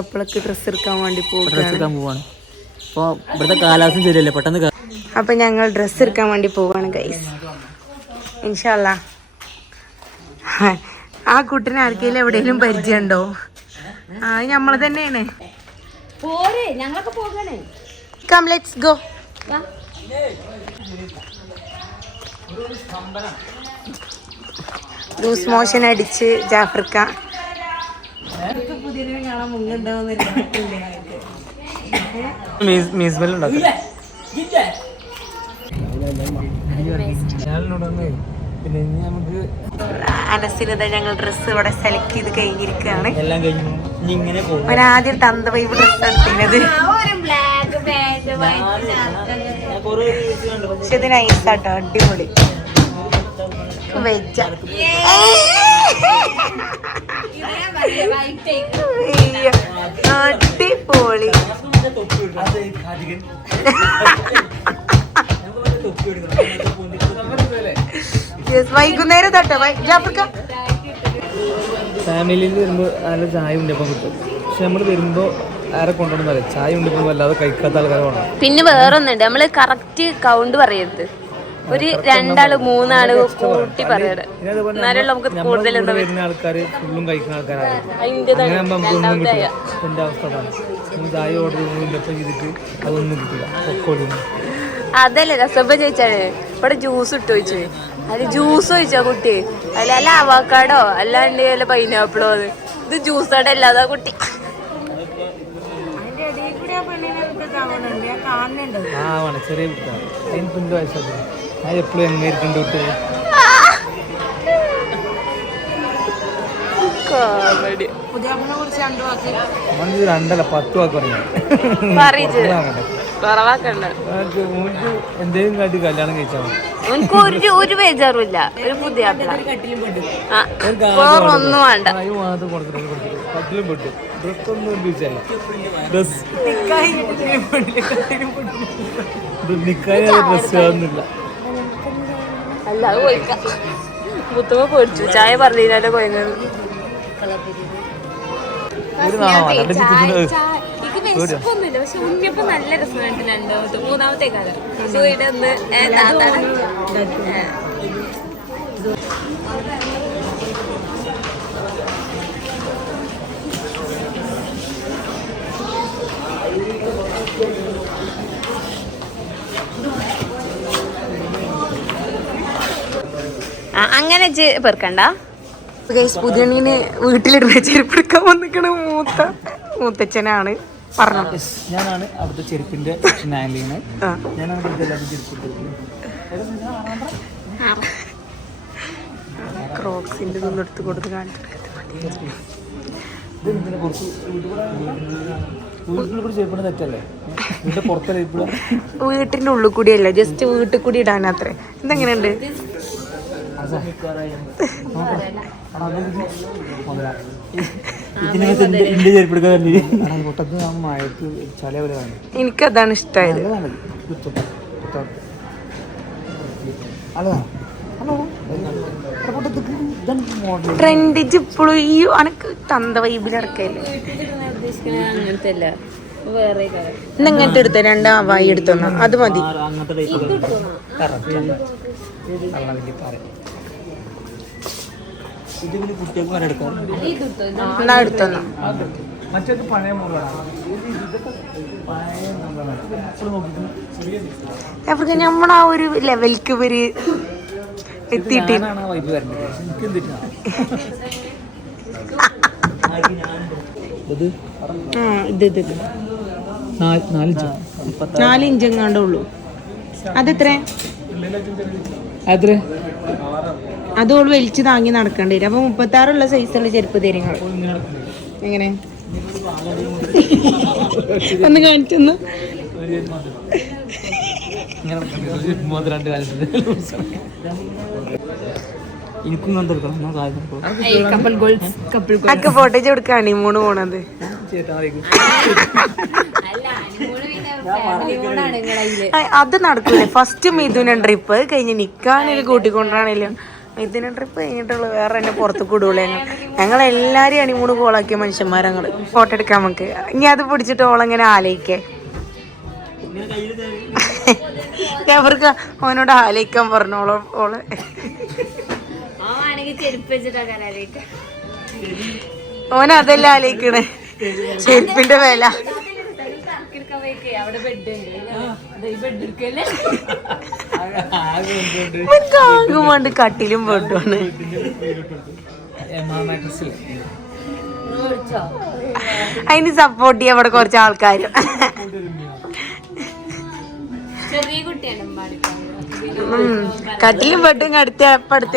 അപ്പോഴൊക്കെ ഡ്രസ്സ് എടുക്കാൻ വേണ്ടി പോവാണ്. അപ്പോൾ ഇവിടുത്തെ കാലാവസ്ഥ ശരിയല്ലേ, പെട്ടെന്ന്. അപ്പം ഞങ്ങൾ ഡ്രസ്സ് എടുക്കാൻ വേണ്ടി പോവാണ് ഗൈസ്. ഇൻഷാ അല്ലാ. ആ കുട്ടിനെ ആർക്കെങ്കിലും എവിടെയെങ്കിലും പരിചയമുണ്ടോ? ആ നമ്മൾ തന്നെയാണ്. Come let's go. Loose motion അടിച്ച് ജാഫർക്ക പുതിയ കാണാൻ മുങ്ങുണ്ടാവുന്ന അനസിനത ഞങ്ങൾ ഡ്രസ്സ് ഇവിടെ സെലക്ട് ചെയ്ത് കഴിഞ്ഞിരിക്കുകയാണ്. ആദ്യം തന്ത വൈബ് ഡ്രസ്സ് എടുത്തിരുന്നത്. പക്ഷെ ഇത് നൈസാട്ടോ, അടിപൊളി വെജ. അടിപൊളി. വൈകുന്നേരം തട്ടോ ഫാമിലിയിൽ വരുമ്പോൾ നല്ല ചായ ഉണ്ടപ്പം കിട്ടും. പക്ഷെ നമ്മൾ വരുമ്പോൾ ആരെ കൊണ്ടുവന്നല്ലേ ചായ ഉണ്ടിപ്പം വല്ലാതെ കഴിക്കാത്ത ആൾക്കാരാണ്. പിന്നെ വേറൊന്നുണ്ട്, നമ്മള് കറക്റ്റ് കൗണ്ട് പറയരുത്. ഒരു 2 ആള് 3 ആള് കൂട്ടി പറയണം. എന്നാലും നമുക്ക് കൂടുതൽ ആൾക്കാര് ഫുള്ളും കഴിക്കുന്ന ആൾക്കാരാണ്. എന്റെ അവസ്ഥ അതാണ്. ചായ ഓർഡർ ചെയ്തിട്ട് അതൊന്നും കിട്ടില്ല. അതല്ലേ രസപ്പ ചോദിച്ചാണ് ഇവിടെ ജ്യൂസ് ഇട്ട് ചോദിച്ചു. അത് ജ്യൂസ് ചോദിച്ചാ കുട്ടി, അല്ല അവക്കാടോ അല്ലാണ്ട് വല്ല പൈനാപ്പിളോ. ഇത് ജ്യൂസാടെ അല്ലാതെ കുട്ടി. ചെറിയ കുട്ടിയാണ്, വയസ്സാണ്. ഞാൻ എപ്പോഴും എങ്ങനെയിരിക്കണ്ട കുട്ടി. രണ്ടല്ല 10 വാക്ക് എന്തെങ്കിലും കാട്ടി കല്യാണം കഴിച്ചാൽ എനിക്ക് ഒരു ബേജാറുമില്ല. ഒരു പുതിയ ഒന്നും വേണ്ട. കട്ടിലും പൊട്ടു ഡ്രസ്സൊന്നും ഡ്രസ്സാകുന്നില്ല. അല്ല അത് പോയിക്കാം. മുത്തുമ്പോ പൊടിച്ചു ചായ പറഞ്ഞാലോ പോയത്. വിശപ്പൊന്നുമില്ല, പക്ഷെ ഉണ്ണിയപ്പം നല്ല രസമായിട്ട് 2-3 കാലം സൂയിടൊന്ന് അങ്ങനെ പെറുക്കണ്ട. പുതിയണ്ണീന് വീട്ടിലിടുന്ന ചെരുപ്പെടുക്കാൻ വന്നിക്കണ മൂത്തച്ഛനാണ് പറഞ്ഞു. ഞാനാണ് അവിടുത്തെ ചെരുപ്പിന്റെ ക്രോക്സിന്റെ ഒന്നും എടുത്ത് കൊടുത്ത് കാണിച്ചു. വീട്ടിന്റെ ഉള്ളിൽ കൂടിയല്ല, ജസ്റ്റ് വീട്ടിൽ കൂടി ഇടാനത്രേ. ഇതെങ്ങനെയുണ്ട്? എനിക്കതാണ് ഇഷ്ടമായത്. ട്രെൻഡിച്ച് ഇപ്പോഴും ഈ അനക്ക് തന്ത വൈബിലടക്കല്ലേ. ഇന്നങ്ങനത്തെ എടുത്ത 2 ആവായി എടുത്തോന്ന അത് മതി. അവർക്ക് നമ്മളാ ഒരു ലെവൽക്ക് ഇവര് എത്തിയിട്ട് ഇത് 4 ഇഞ്ച് എങ്ങാണ്ടേ ഉള്ളൂ. അതെത്ര? അതോള് വലിച്ചു താങ്ങി നടക്കേണ്ടി വരും. അപ്പൊ 36 സൈസുള്ള ചെരുപ്പ് തരും. എങ്ങനെ ഒന്ന് കാണിച്ചൊന്ന്. അക്കെ ഫോട്ടോച്ച് കൊടുക്കാണ് ഈ 3 പോണത്. അത് നടക്കൂലേ. ഫസ്റ്റ് മിഥുന ട്രിപ്പ് കഴിഞ്ഞ് നിക്കാനൊരു കൂട്ടിക്കൊണ്ടാണേലും ഇതിന് ട്രിപ്പ് കഴിഞ്ഞിട്ടുള്ളൂ വേറെ എന്നെ പുറത്തേക്ക് വിടൂലേ ഞങ്ങളെല്ലാരും അണിമൂട് കോളാക്കിയ മനുഷ്യന്മാർ ഞങ്ങള് ഫോട്ടോ എടുക്കാൻ നമുക്ക് ഇനി അത് പിടിച്ചിട്ട് ഓളെങ്ങനെ ആലോചിക്കേ അവർക്ക് അവനോട് ആലോചിക്കാൻ പറഞ്ഞോളൂ ഓള് ഓനതല്ല ആലോചിക്കണേ ചെരുപ്പിന്റെ വില ാണ്ട് കട്ടിലും പോട്ടാണ് അതിന് സപ്പോർട്ട് ചെയ്യാൻ ഇവിടെ കുറച്ച് ആൾക്കാര് കട്ടിലും പെട്ടും അടുത്ത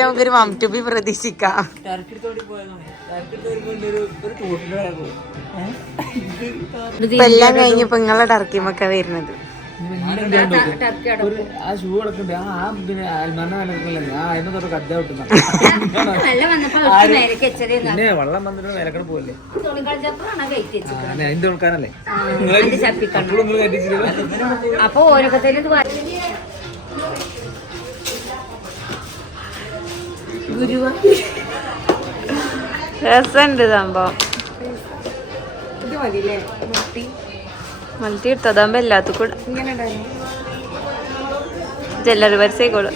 നമുക്കൊരു മംടുബി പ്രതീക്ഷിക്കാം എല്ലാം കഴിഞ്ഞപ്പോ നിങ്ങളെ ടർക്കിമൊക്കെ വരുന്നത് ആ ഷൂ കിടക്കണ്ടേ പിന്നെ വെള്ളം വന്നിട്ട് വിലക്കണ പോലെ അതിന്റെ കൊടുക്കാനല്ലേ അപ്പൊ ഓരോക്കെ രസമുണ്ട് സംഭവം മൾട്ടി ഇട്ടതാകുമ്പോ എല്ലാത്ത കൂടെ ജല്ലറി വരച്ചേക്കോളൂ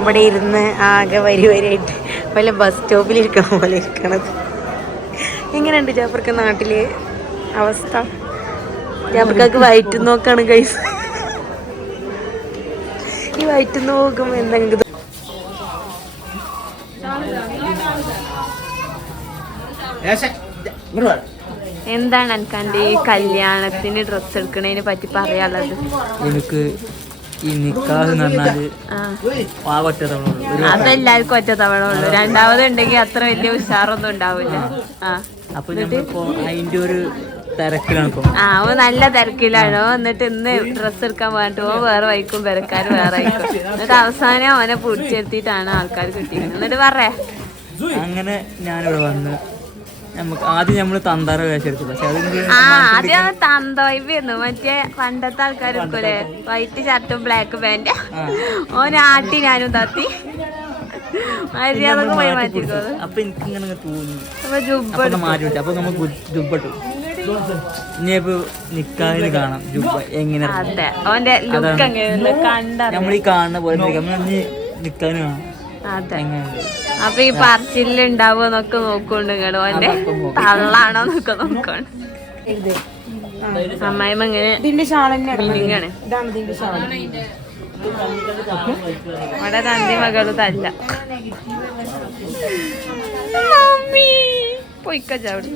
ഇവിടെ ഇരുന്ന് ആകെ വരിയായിട്ട് വല്ല ബസ് സ്റ്റോപ്പിൽ ഇരിക്കണ പോലെ ഇരിക്കണത് എങ്ങനെയുണ്ട് ജാഫർക്ക് നാട്ടില് അവസ്ഥ ജാഫർക്കാക്ക് വയറ്റ് നോക്കാണ് കൈസ് ഈ വയറ്റ് നോക്കുമ്പോ എന്തെങ്കിലും എന്താണ് എനിക്കെന്റെ ഈ കല്യാണത്തിന് ഡ്രസ്സ് എടുക്കണതിനെ പറ്റി പറയാനുള്ളത്? എനിക്ക് ഈ നിക്കാഹ് എന്ന് പറഞ്ഞാല് അതെല്ലാവർക്കും ഒറ്റ തവണ ഉള്ളു. രണ്ടാമത് ഉണ്ടെങ്കിൽ അത്ര വലിയ ഉഷാറൊന്നും ഉണ്ടാവില്ല. അപ്പൊ അതിന്റെ ഒരു തിരക്കിലാണ്. ഓ നല്ല തിരക്കിലാണോ. എന്നിട്ട് ഇന്ന് ഡ്രസ്സ് എടുക്കാൻ പോയിട്ട് വേറെ വൈക്കും പെരക്കാർ വേറെ വൈക്കും. എന്നിട്ട് അവസാനം അവനെ പിടിച്ചെടുത്തിട്ടാണ് ആൾക്കാർ കിട്ടിയത്. എന്നിട്ട് പറയാ അങ്ങനെ ഞാനിവിടെ വന്ന് ആദ്യം നമ്മള് തന്താറ വേഷെടുത്തു. പക്ഷെ ആദ്യം തന്ത വൈബായിരുന്നു. മറ്റേ പണ്ടത്തെ ആൾക്കാർ എടുക്കൂലേ, വൈറ്റ് ഷർട്ടും ബ്ലാക്ക് പാന്റ്. ഓന് ആട്ടി ഞാനും തത്തി മര്യാദക്ക് പോയി മാറ്റിക്കോ. അപ്പൊ എനിക്കിങ്ങനെ തോന്നി മാറ്റി. അപ്പൊ നമുക്ക് ജുബട്ടു ഇനിയിപ്പോ നിക്കാഹിന് കാണാം ജുബ എങ്ങനെ. അതെ, ഓന്റെ ലുക്ക് എങ്ങനെയല്ലേ കണ്ട നമ്മളീ കാണുന്ന പോലെ നിക്കാഹിന് കാണാം. അതെ, അപ്പൊ ഈ പറച്ചിലുണ്ടാവോന്നൊക്കെ നോക്കണ്ട് നിങ്ങള്. ഓന്റെ തള്ളാണോന്നൊക്കെ നോക്കണ്ട്. അമ്മായിമ്മ ഇങ്ങനെ മിനിങ്ങാണ്. അവിടെ തന്തി മകള് തല്ല പൊയ്ക്കച്ചവിടെ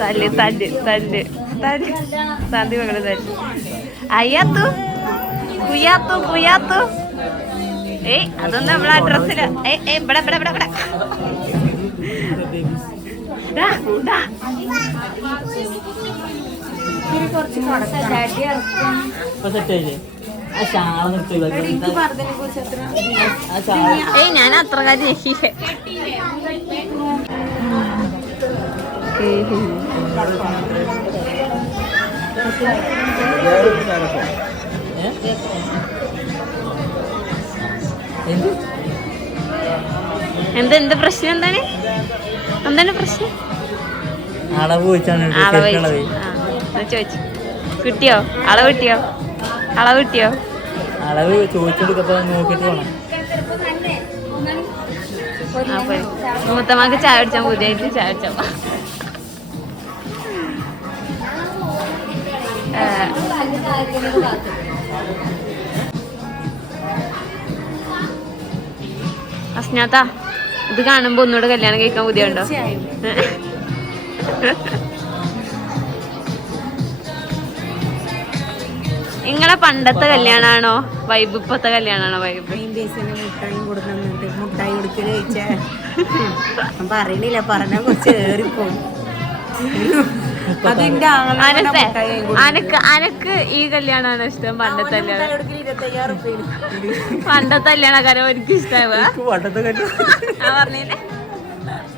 തല്ല് തല്ല് തല്ല് തല്ല് തന്തി മകള് തല്ല്. അയ്യാത്തു കുയ്യാത്തു കുയ്യാത്തു. അതൊന്നും നമ്മളെ ഡ്രസ്സില് ഇവിടെ ഇവിടെ ഇവിടെ ഇവിടെ ഞാൻ അത്ര കാര്യം എന്ത് പ്രശ്നം? എന്താണ് പ്രശ്നം? അളവ് ചോദിച്ചു കിട്ടിയോ? അളവ് കിട്ടിയോ? അളവ് കിട്ടിയോ? അളവ് ചോദിച്ചെടുക്കപ്പോ നോക്കിട്ട് വേണം. മൂത്തമ്മക്ക് ചായ അടിച്ചാൽ പുതിയായിട്ട് ചായ അടിച്ചാ അസ്നാത്ത, ഇത് കാണുമ്പോ ഒന്നുകൂടെ കല്യാണം കഴിക്കാൻ പുതിയുണ്ടോ? നിങ്ങളെ പണ്ടത്തെ കല്യാണാണോ വൈബ്? ഇപ്പത്തെ കല്യാണാണോ വൈബ്? മുട്ടായി കൊടുക്കല് പറയണില്ല, പറഞ്ഞാ കുറച്ച് ഏറിപ്പോ. അനക്ക് ഈ കല്യാണാണോ ഇഷ്ടം? പണ്ടത്തെ കല്യാണം? പണ്ടത്തെ കല്യാണക്കാരോ എനിക്ക് ഇഷ്ടമാവുക പറഞ്ഞേ.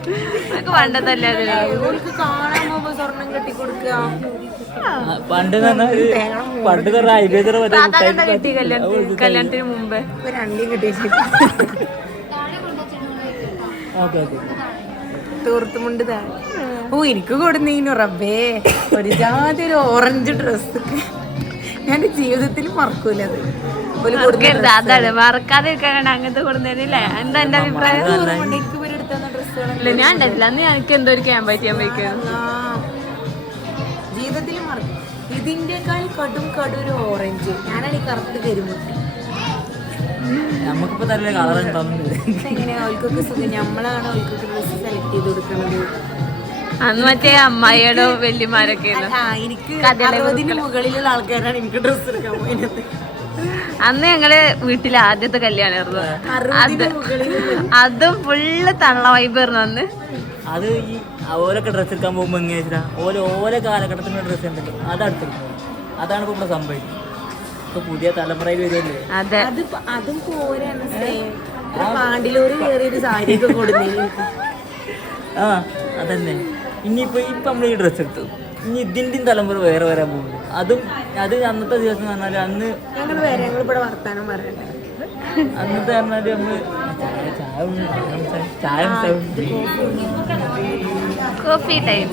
നമുക്ക് പണ്ടത്തല്ലേ കാണാൻ പോകുമ്പോ സ്വർണം കെട്ടി കൊടുക്കുക. പണ്ട് പണ്ട് കിട്ടി കല്യാണത്തിന് മുമ്പേ രണ്ടും കെട്ടി തോർത്തുമുണ്ട് താഴെ. ഓ എനിക്ക് കൊടുന്നീനു റബ്ബേ ഒരു ജാതി ഒരു ഓറഞ്ച് ഡ്രസ്സ് ഞാൻ ജീവിതത്തിൽ മറക്കൂല. അത് അതാണ് മറക്കാതിരിക്കാനാണ് അങ്ങനത്തെ കൊടുന്നേരില്ലേ. എന്താ എന്റെ അഭിപ്രായം? ഇല്ല ഞാൻ ഉണ്ടായിട്ടില്ല. അന്ന് എനിക്ക് എന്തോ ഒരു ക്യാമ്പ് ചെയ്യാൻ പോയിക്കാണ്. ജീവിതത്തിൽ മറക്കും. ഇതിന്റെക്കാൾ കടും ഒരു ഓറഞ്ച്. ഞാനാണ് ഈ കറുത്ത് കരിമുട്ടി. നമുക്കിപ്പോ നല്ല കളർ എങ്ങനെയാ അവൾക്കൊക്കെ സുഖം. നമ്മളാണ് അവൾക്കൊക്കെ ഡ്രസ്സ് സെലക്ട് ചെയ്ത് കൊടുക്കുന്നത്. അന്ന് മറ്റേ അമ്മായിയുടെ വല്യമാരൊക്കെ എനിക്ക് 60 മുകളിലുള്ള ആൾക്കാരാണ് എനിക്ക് ഡ്രസ്സ് എടുക്കാൻ പോയത്. അന്ന് ഞങ്ങള് വീട്ടിലെ ആദ്യത്തെ കല്യാണമായിരുന്നു. അത് ഫുള്ള് തള്ള വൈബായിരുന്നു അന്ന്. അത് ഈ ഓരൊക്കെ ഡ്രസ്സ് എടുക്കാൻ പോകുമ്പോ എങ്ങനെ വെച്ചാൽ ഓരോ കാലഘട്ടത്തിലുള്ള ഡ്രസ്സ് ഉണ്ടല്ലോ അതെടുത്തിരിക്കുന്നത്. അതാണ് ഇപ്പൊ ഇവിടെ സംഭവിക്കുന്നത്. ഇപ്പൊ പുതിയ തലമുറയിൽ വരുമല്ലേ. അതെ അതും പോരാണ്. പാണ്ടിലൂര് കയറിയൊരു സാരിയൊക്കെ കൊടുന്നേ. ആ അതന്നെ. ഇനിയിപ്പോ നമ്മൾ ഈ ഡ്രസ്സ് എടുത്തു. ഇനി ഇതിൻ്റെയും തലമുറ വേറെ വരാൻ പോകുന്നു. അത് അന്നത്തെ ദിവസം എന്ന് പറഞ്ഞാൽ അന്ന് ഇവിടെ വർത്താനം പറയണ്ട. അന്നത്തെ പറഞ്ഞാല് നമ്മള് ചായ കോഫി ടൈം.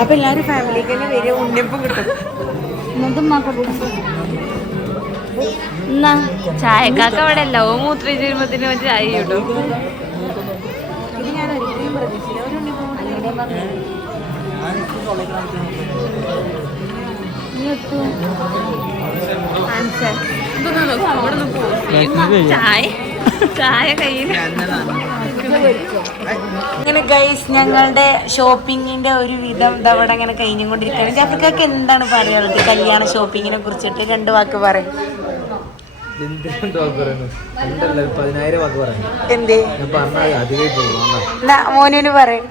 അപ്പൊ എല്ലാരും ഫാമിലിക്ക് തന്നെ വരിക. ഉണ്ണിയപ്പം കിട്ടും. ചായക്കാക്ക അവിടെ അല്ല. ഓ മൂത്രമൊഴിച്ച് വരുമ്പത്തിന് ചായ കിട്ടും. ഇത് ഞാൻ ഒരിക്കലും പ്രതീക്ഷിച്ചില്ല. ഒരു ഉണ്ണിയപ്പം ചായ കയ്യിൽ. അങ്ങനെ ഗൈസ് ഞങ്ങളുടെ ഷോപ്പിങ്ങിന്റെ ഒരു വിധം ഇതവിടെ അങ്ങനെ കഴിഞ്ഞുകൊണ്ടിരിക്കുകയാണ്. ജാഫ്രിക്കാക്ക് എന്താണ് പറയാനുള്ളത് കല്യാണ ഷോപ്പിങ്ങിനെ കുറിച്ചിട്ട്? 2 വാക്ക് പറയും. എന്തേ മോനു പറയും.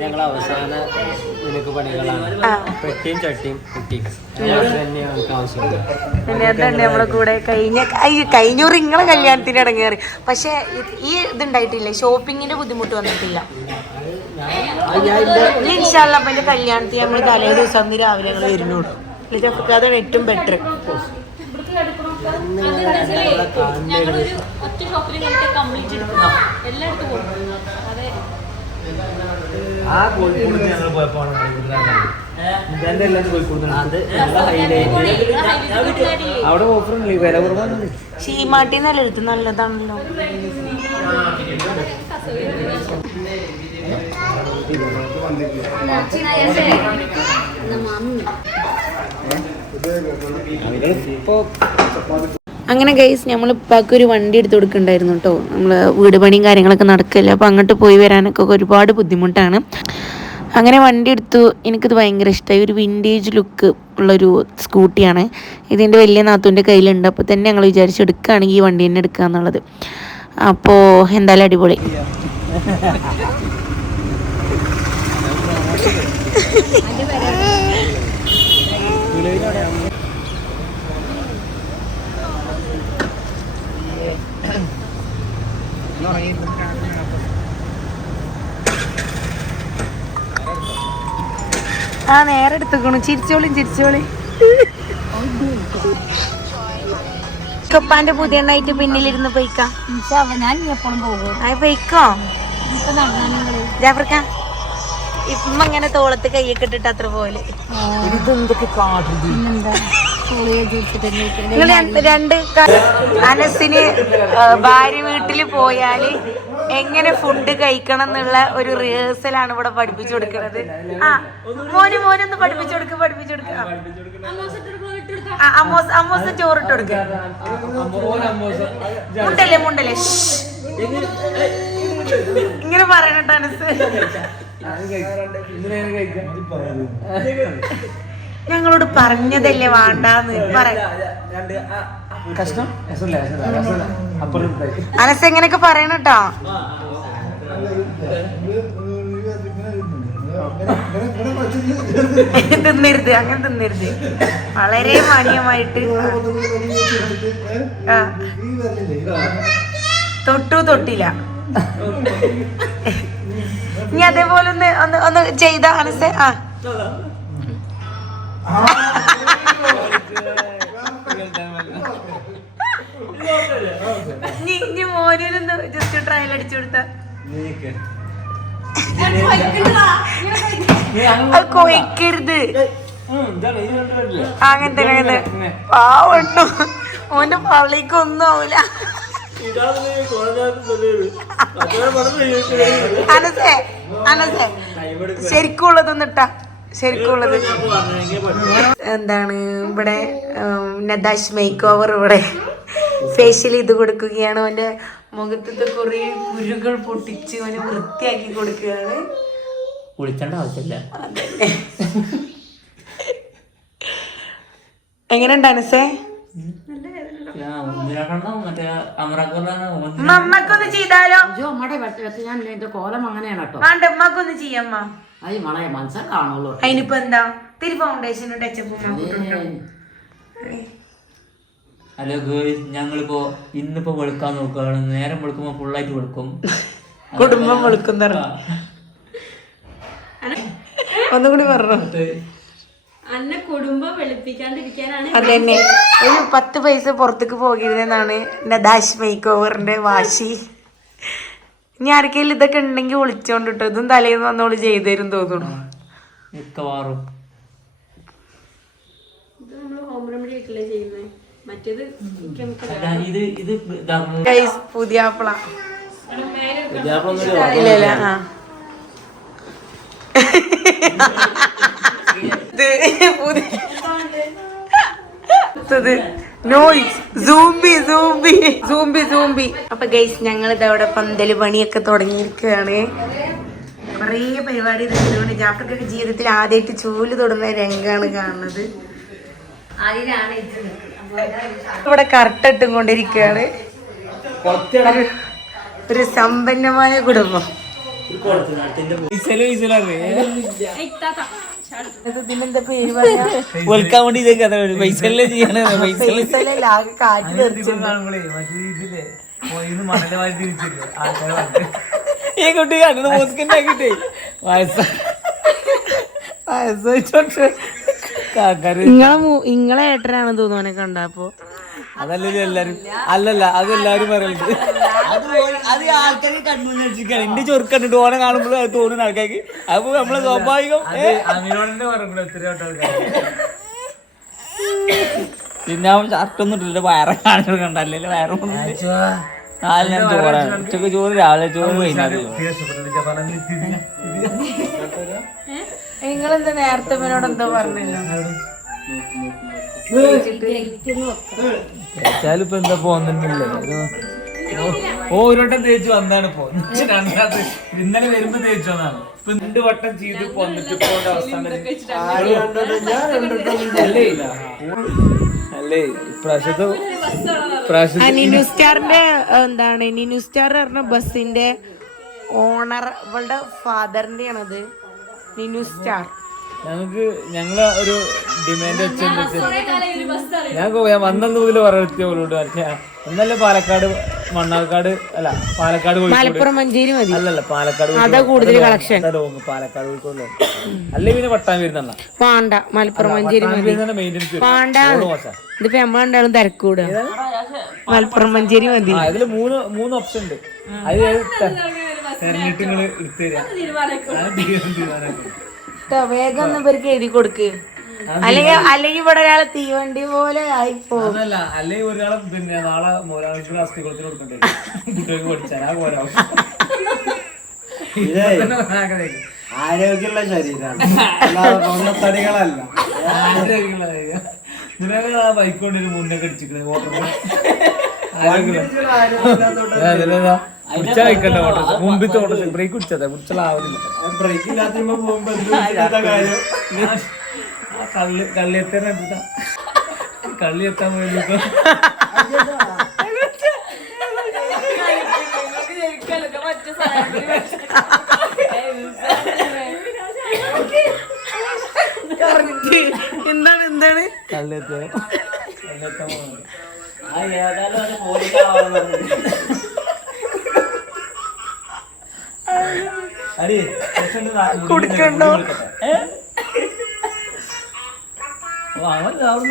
ഞങ്ങൾ അവസാന പെട്ടിയും ചട്ടിയും കുട്ടിയും നമ്മളെ കൂടെ കഴിഞ്ഞൂറ് നിങ്ങളെ കല്യാണത്തിന് ഇടങ്ങേറി. പക്ഷെ ഈ ഇതുണ്ടായിട്ടില്ല. ഷോപ്പിങ്ങിന്റെ ബുദ്ധിമുട്ട് വന്നിട്ടില്ല. ഇൻഷാല്ലാ അപ്പൊ എന്റെ കല്യാണത്തിന് നമ്മൾ തലേ ദിവസം അന്ന് രാവിലെ ഞങ്ങൾ വരുന്നുള്ളൂ. അതാണ് ഏറ്റവും ബെറ്റർ. അവിടെ ഓഫർ വില കുറവാണ്. ഷീമാട്ടി നല്ല എടുത്ത് നല്ലതാണല്ലോ. അങ്ങനെ ഗൈസ് നമ്മൾ ഇപ്പാക്ക് ഒരു വണ്ടി എടുത്ത് കൊടുക്കണ്ടായിരുന്നു കേട്ടോ. നമ്മൾ വീട് പണിയും കാര്യങ്ങളൊക്കെ നടക്കില്ല. അപ്പോൾ അങ്ങോട്ട് പോയി വരാനൊക്കെ ഒരുപാട് ബുദ്ധിമുട്ടാണ്. അങ്ങനെ വണ്ടി എടുത്തു. എനിക്കിത് ഭയങ്കര ഇഷ്ടമായി. ഒരു വിൻറ്റേജ് ലുക്ക് ഉള്ളൊരു സ്കൂട്ടിയാണ്. ഇതിൻ്റെ വലിയ നാത്തൂൻ്റെ കയ്യിലുണ്ട്. അപ്പോൾ തന്നെ ഞങ്ങൾ വിചാരിച്ചെടുക്കുകയാണെങ്കിൽ ഈ വണ്ടി തന്നെ എടുക്കുക എന്നുള്ളത്. അപ്പോൾ എന്തായാലും അടിപൊളി. ആ നേരെ എടുത്തേക്കണു. ചിരിച്ചോളി. കപ്പാന്റെ പുതിയ എണ്ണായിട്ട് പിന്നിലിരുന്ന് പോയിക്കാം. ഞാൻ എപ്പോഴും പോകും. പോയിക്കോ ജാഫർക്ക. ഇപ്പം അങ്ങനെ തോളത്ത് കൈയൊക്കെ ഇട്ടിട്ട് അത്ര പോലെ. രണ്ട് അനസിന് ഭാര്യ വീട്ടിൽ പോയാല് എങ്ങനെ ഫുഡ് കഴിക്കണം എന്നുള്ള ഒരു റിഹേഴ്സലാണ് ഇവിടെ പഠിപ്പിച്ചു കൊടുക്കുന്നത്. ആ മോനൊന്ന് പഠിപ്പിച്ചു കൊടുക്ക. അമ്മോസ് ചോറിട്ട് കൊടുക്ക. മുണ്ടല്ലേ ഇങ്ങനെ പറയണട്ടോ അനസ്. ഞങ്ങളോട് പറഞ്ഞതല്ലേ വേണ്ടാന്ന് അനസ് എങ്ങനെയൊക്കെ പറയണട്ടോ. തിന്നരുത്, അങ്ങനെ തിന്നരുത്. വളരെ മാന്യമായിട്ട്. തൊട്ടില്ല. ഇനി അതേപോലെ ഒന്ന് ചെയ്ത അനസെ. ഇനി മോനൊന്ന് ജസ്റ്റ് ട്രയൽ അടിച്ചു കൊടുത്ത അത് കൊയ്ക്കരുത്. അങ്ങനത്തെ പാവണ്ണു ഓന്റെ പള്ളിക്കൊന്നും ആവൂല. അനസേ ശരിക്കുള്ളതൊന്നും ഇട്ടാ, ശരിക്കുള്ളത്. എന്താണ് ഇവിടെ നദാഷ് മേക്ക് ഓവർ ഇവിടെ ഫേഷ്യൽ ഇത് കൊടുക്കുകയാണ്. അവന്റെ മുഖത്തെ കുറെ കുരുകൾ പൊട്ടിച്ച് അവന് വൃത്തിയാക്കി കൊടുക്കുകയാണ്. കുളിക്കേണ്ട ആവശ്യമില്ല. എങ്ങനെയുണ്ട് അനസേ? അമ്മക്കൊന്ന് ചെയ്താലോ? കോലം അങ്ങനെയാണ് കേട്ടോ. വേണ്ട, അമ്മക്കൊന്ന് ചെയ്യാമ്മ. മനസ്സിൽ കാണുള്ളൂ. അതിനിപ്പോ എന്താ തിരി ഫൗണ്ടേഷനും ടച്ചപ്പും. ഹലോ ഗേൾസ്, ഞങ്ങളിപ്പോ ഇന്നിപ്പോ വെളുക്കാൻ നോക്കുകയാണ്. നേരം വെളുക്കുമ്പോ ഫുള്ളായിട്ട് വെളുക്കും. കുടുംബം വെളുക്കുന്ന ഒന്നുകൂടി പറഞ്ഞു. അന്നെ കുടുംബം വെളുപ്പിക്കാണ്ടിരിക്കാനാണ്. അതന്നെ, ഒരു 10 പൈസ പുറത്തേക്ക് പോകരുതെന്നാണ് നദാഷ് മേക്ക് ഓവറിന്റെ വാശി. ഇനി ആർക്കെങ്കിലും ഇതൊക്കെ ഉണ്ടെങ്കിൽ വിളിച്ചോണ്ട് കിട്ടോ. ഇതും തലേന്ന് വന്നോള് ചെയ്തു തരും തോന്നുന്നു മിക്കവാറും. ഇത് നമ്മള് ഹോം റെമഡി ആയിട്ടല്ലേ ചെയ്യുന്നത്. മറ്റേത് പുതിയ ആപ്പിള ഇല്ല. അപ്പൊ ഗൈസ്, ഞങ്ങൾ ഇതവിടെ പന്തല് പണിയൊക്കെ തുടങ്ങിയിരിക്കുകയാണ്. കൊറേ പരിപാടി നടക്കുന്നുണ്ട്. ജാഫർക്കൊക്കെ ജീവിതത്തിൽ ആദ്യമായിട്ട് ചൂല് തൊടുന്ന രംഗാണ് കാണുന്നത്. ഇവിടെ കറക്റ്റ് കൊണ്ടിരിക്കുകയാണ്. ഒരു സമ്പന്നമായ കുടുംബം. ഇതിനെന്താ പേര് പറയാ? കാറ്റ് ഈ കുട്ടി കണ്ടത് മോസ്കിണ്ടാക്കിട്ടേ ഇങ്ങളെ ഏട്ടനാണ് തോന്നുന്നു കണ്ടപ്പോ. അതല്ലല്ലോ എല്ലാരും. അല്ലല്ല, അത് എല്ലാരും പറയുന്നത്. അത് ആൾക്കാർ കണ്ടുവച്ചിരിക്കാണ്. എന്റെ ചൊറുക്ക് കണ്ടിട്ട് ഓനെ കാണുമ്പോൾ അത് തോന്നുന്ന ആൾക്കാർക്ക്. അപ്പൊ നമ്മളെ സ്വാഭാവികം. പിന്നെ അവൻ ഷർട്ടൊന്നും ഇട്ടില്ല, വയറെ കാണിച്ചു കണ്ടല്ലേ. വയറും ഞാൻ ചോറാണ്. ഉച്ചക്ക് ചോറ്, രാവിലെ ചോറ്, വൈകുന്നേരം. നിങ്ങളെന്താ നേരത്തെ എന്തോ പറഞ്ഞില്ല? തേച്ചാലിപ്പോ എന്താ പോന്നില്ലേ? ഓരോട്ടം തേച്ച് വന്നാണ് ഇപ്പൊ. ഇന്നലെ വരുമ്പോ തേച്ചു വന്നാണ്. ഇപ്പൊ 2 വട്ടം ചെയ്ത് പോന്നിട്ട് പോണ്ട അവസ്ഥ. അല്ലേ ഇപ്രാവശ്യത്തെ നിനു സ്റ്റാറിന്റെ എന്താണ്, നിനു സ്റ്റാർ പറഞ്ഞ ബസ്സിന്റെ ഓണർ അവളുടെ ഫാദറിന്റെ ആണത്. നിനു സ്റ്റാർ ഞങ്ങള് ഒരു ഡിമാൻഡ് വെച്ചിട്ട് ഞാൻ വന്നെന്ന് മുതൽ പറഞ്ഞോളൂണ്ട്. എന്നല്ലേ പാലക്കാട്, മണ്ണാർക്കാട്, അല്ല പാലക്കാട്, മലപ്പുറം, മഞ്ചേരി മതി. അല്ലല്ല പാലക്കാട് കൂടുതൽ കളക്ഷൻ. പാലക്കാട് കോഴിക്കോട് അല്ലേ പിന്നെ വട്ടാൻ വരുന്ന Panda. Malappuram, Manjeri maintenance Panda. ഇതിപ്പോ നമ്മളുണ്ടാവും തിരക്കൂട. മലപ്പുറം, മഞ്ചേരി മതി. അതില് 3 ഓപ്ഷൻ ഉണ്ട്. അത് തെരഞ്ഞിട്ട് നിങ്ങള് എടുത്തുതരാം. വേഗം ഒന്ന് ഇവർക്ക് എഴുതി കൊടുക്ക്. അല്ലെങ്കിൽ ഇവിടെ ഒരാളെ തീവണ്ടി പോലെ ആയിപ്പോ. അതല്ല, അല്ലെങ്കിൽ ഒരാളെ പിന്നെ നാളെ ഒരാൾക്ക് അസ്ഥികുളത്തിന് കൊടുക്കണ്ടേ കുട്ടികൾക്ക് പഠിച്ചാൽ ആ പോരാ. ആരോഗ്യമുള്ള ശരീരമാണ്, തടികളല്ല. ആരോഗ്യമുള്ള ഇതിനൊക്കെ ആ ബൈക്ക് കൊണ്ടൊരു മുന്നൊക്കെ അടിച്ചിരിക്കണേ. കഴിക്കണ്ട ഓട്ടോ, മുമ്പിത്തെ ഓട്ടോ ബ്രേക്ക് കുടിച്ചതാ, കുടിച്ചുള്ള ആവുന്നില്ല. ബ്രേക്ക് ഇല്ലാത്ത പോകുമ്പോ കള്ളിയെത്താൻ കണ്ടിട്ടാ, കള്ളിയെത്താൻ വേണ്ടിട്ട് പോണ് കൊടുക്കണ്ടോ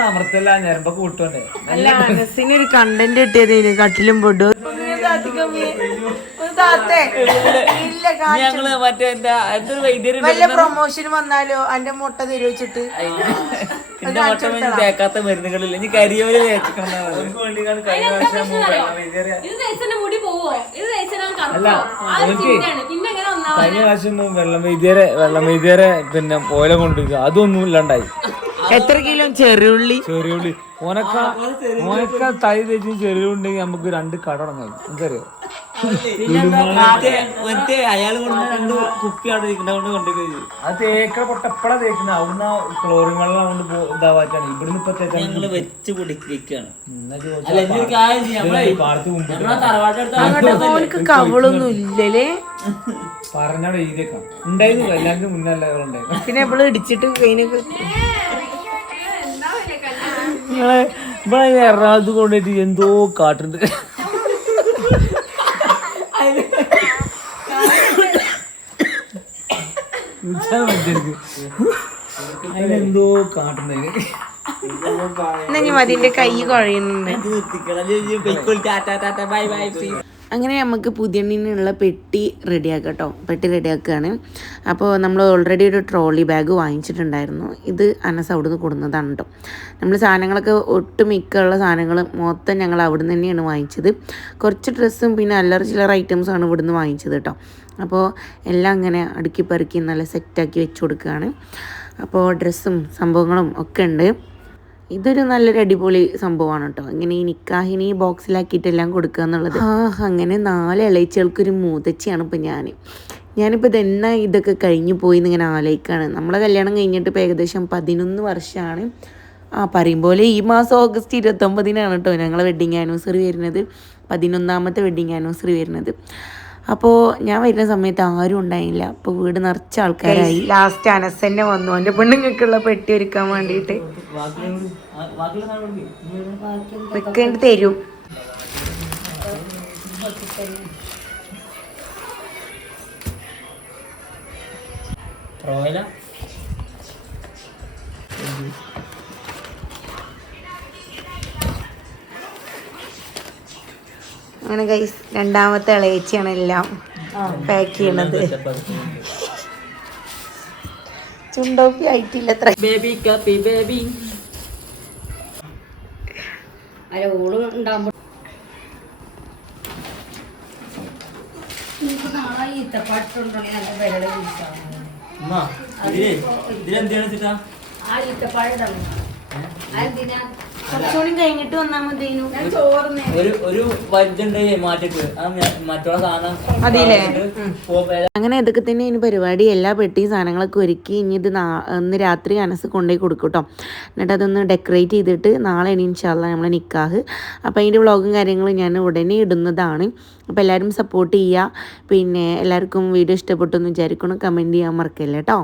അമർത്തല്ല ഞരമ്പൊക്കെ കൂട്ടോണ്ടേ. അല്ല അനസിന് ഒരു കണ്ടന്റ് കിട്ടിയത് കട്ടിലും പൊട്ടു ഞങ്ങള് മറ്റേ എന്താ എന്തൊരു വൈദ്യര് വല്ല പ്രൊമോഷൻ വന്നാലോ അന്റെ മുട്ട തെരുവിച്ചിട്ട് എന്റെ മുട്ട തേക്കാത്ത മരുന്നുകളില്ല ഇനി കരിയോല് തേച്ചിക്കണം. കഴിഞ്ഞ പ്രാവശ്യം വെള്ളം വൈദ്യരെ പിന്നെ ഓല കൊണ്ടുവരിക അതൊന്നും ഇല്ലാണ്ടായി. എത്ര കിലോ ചെറിയുള്ളി ഓനക്ക തൈ തേച്ച് ചെറിയുണ്ടെങ്കിൽ നമുക്ക് 2 കട തുടങ്ങാം. എന്തറിയോ അയാൾ കൊണ്ട് 2 കുപ്പി അവിടെ കൊണ്ട് കൊണ്ടുപോയി അത് തേക്കണ പൊട്ടപ്പഴ തേക്കുന്ന അവിടുന്ന് ക്ലോറിൻ വെള്ളം കൊണ്ട് ഇതാവാറ്റാണ്. ഇവിടുന്ന് ഇപ്പൊ ഞങ്ങള് വെച്ച് കുടിക്കാണ്. അങ്ങോട്ട് കവളൊന്നും ഇല്ലല്ലേ പറഞ്ഞവിടെ എഴുതിയേക്കാം ഉണ്ടായിരുന്നു. എല്ലാവർക്കും മുന്നല്ല ഉണ്ടായിരുന്നു. പിന്നെ എപ്പോഴും ഇടിച്ചിട്ട് കൈനൊക്കെ നിങ്ങളെ ഇവിടെ എറണാകുളത്ത് കൊണ്ടുപോയിട്ട് എന്തോ കാട്ടുണ്ട്. അതിനെന്തോ കാട്ടുന്നത് മതിന്റെ കൈ കുഴയുന്നുണ്ട്. അങ്ങനെ നമുക്ക് പുതിയണ്ണിനുള്ള പെട്ടി റെഡിയാക്കാം കേട്ടോ. പെട്ടി റെഡിയാക്കുകയാണ്. അപ്പോൾ നമ്മൾ ഓൾറെഡി ഒരു ട്രോളി ബാഗ് വാങ്ങിച്ചിട്ടുണ്ടായിരുന്നു. ഇത് അനസ് അവിടുന്ന് കൊടുന്നതാണ് കേട്ടോ. നമ്മൾ സാധനങ്ങളൊക്കെ ഒട്ടുമിക്കുള്ള സാധനങ്ങൾ മൊത്തം ഞങ്ങൾ അവിടുന്ന് തന്നെയാണ് വാങ്ങിച്ചത്. കുറച്ച് ഡ്രസ്സും പിന്നെ അല്ലറ ചില്ലറ ഐറ്റംസാണ് ഇവിടുന്ന് വാങ്ങിച്ചത് കേട്ടോ. അപ്പോൾ എല്ലാം അങ്ങനെ അടുക്കി പെറുക്കി നല്ല സെറ്റാക്കി വെച്ച് കൊടുക്കുകയാണ്. അപ്പോൾ ഡ്രസ്സും സംഭവങ്ങളും ഒക്കെ ഉണ്ട്. ഇതൊരു നല്ലൊരു അടിപൊളി സംഭവമാണ് കേട്ടോ. ഇങ്ങനെ ഈ നിക്കാഹിനി ബോക്സിലാക്കിയിട്ടെല്ലാം കൊടുക്കുക എന്നുള്ളത്. അങ്ങനെ 4 ഇളയിച്ചകൾക്കൊരു മൂതച്ചിയാണ് ഇപ്പോൾ ഞാനിപ്പോൾ ഇതെന്നാ ഇതൊക്കെ കഴിഞ്ഞു പോയി എന്നിങ്ങനെ ആലോചിക്കുകയാണ്. നമ്മളെ കല്യാണം കഴിഞ്ഞിട്ട് ഇപ്പോൾ ഏകദേശം 11 വർഷമാണ്. പറയും പോലെ ഈ മാസം ഓഗസ്റ്റ് 29-നാണ് കേട്ടോ ഞങ്ങളെ വെഡ്ഡിങ് ആനിവേഴ്സറി വരുന്നത്. 11ാമത്തെ വെഡ്ഡിങ് ആനിവേഴ്സറി വരുന്നത്. അപ്പോൾ ഞാൻ വരുന്ന സമയത്ത് ആരും ഉണ്ടായില്ല. അപ്പോൾ വീട് നിറച്ച ആൾക്കാരായി. ലാസ്റ്റ് അനസന്നെ വന്നു എൻ്റെ പെണ്ണുങ്ങൾക്കുള്ള പെട്ടി ഒരുക്കാൻ വേണ്ടിയിട്ട്. വെക്കേണ്ടി തരും. അങ്ങനെ ഗൈസ് 2ാമത്തെ ഇളയച്ചിയാണ് എല്ലാം പാക്ക് ചെയ്യണത്. ചുണ്ടോപ്പി ആയിട്ടില്ല അത്ര. ബേബി കപ്പി ബേബി അല്ല ഓള് ഉണ്ടാകുമ്പോ ഇതിലെന്താണ് ചിട്ടാ കുറച്ചുകൂടി കഴിഞ്ഞിട്ട് വന്നാൽ മതി. ഒരു വജ്ജുണ്ട് മാറ്റിട്ട് മറ്റുള്ള സാധനം അതില്ലേ. അങ്ങനെ ഇതൊക്കെ തന്നെ ഇനി പരിപാടി. എല്ലാ പെട്ടിയും സാധനങ്ങളൊക്കെ ഒരുക്കി ഇനി ഇത് ഇന്ന് രാത്രി അനസ് കൊണ്ടുപോയി കൊടുക്കും കേട്ടോ. എന്നിട്ട് അതൊന്ന് ഡെക്കറേറ്റ് ചെയ്തിട്ട് നാളെ ഇൻഷാല്ലാ നമ്മളെ നിക്കാഹ്. അപ്പോൾ അതിൻ്റെ വ്ളോഗും കാര്യങ്ങളും ഞാൻ ഉടനെ ഇടുന്നതാണ്. അപ്പോൾ എല്ലാവരും സപ്പോർട്ട് ചെയ്യുക. പിന്നെ എല്ലാവർക്കും വീഡിയോ ഇഷ്ടപ്പെട്ടു എന്ന് വിചാരിക്കണം. കമൻറ്റ് ചെയ്യാൻ മറക്കല്ലേ കേട്ടോ.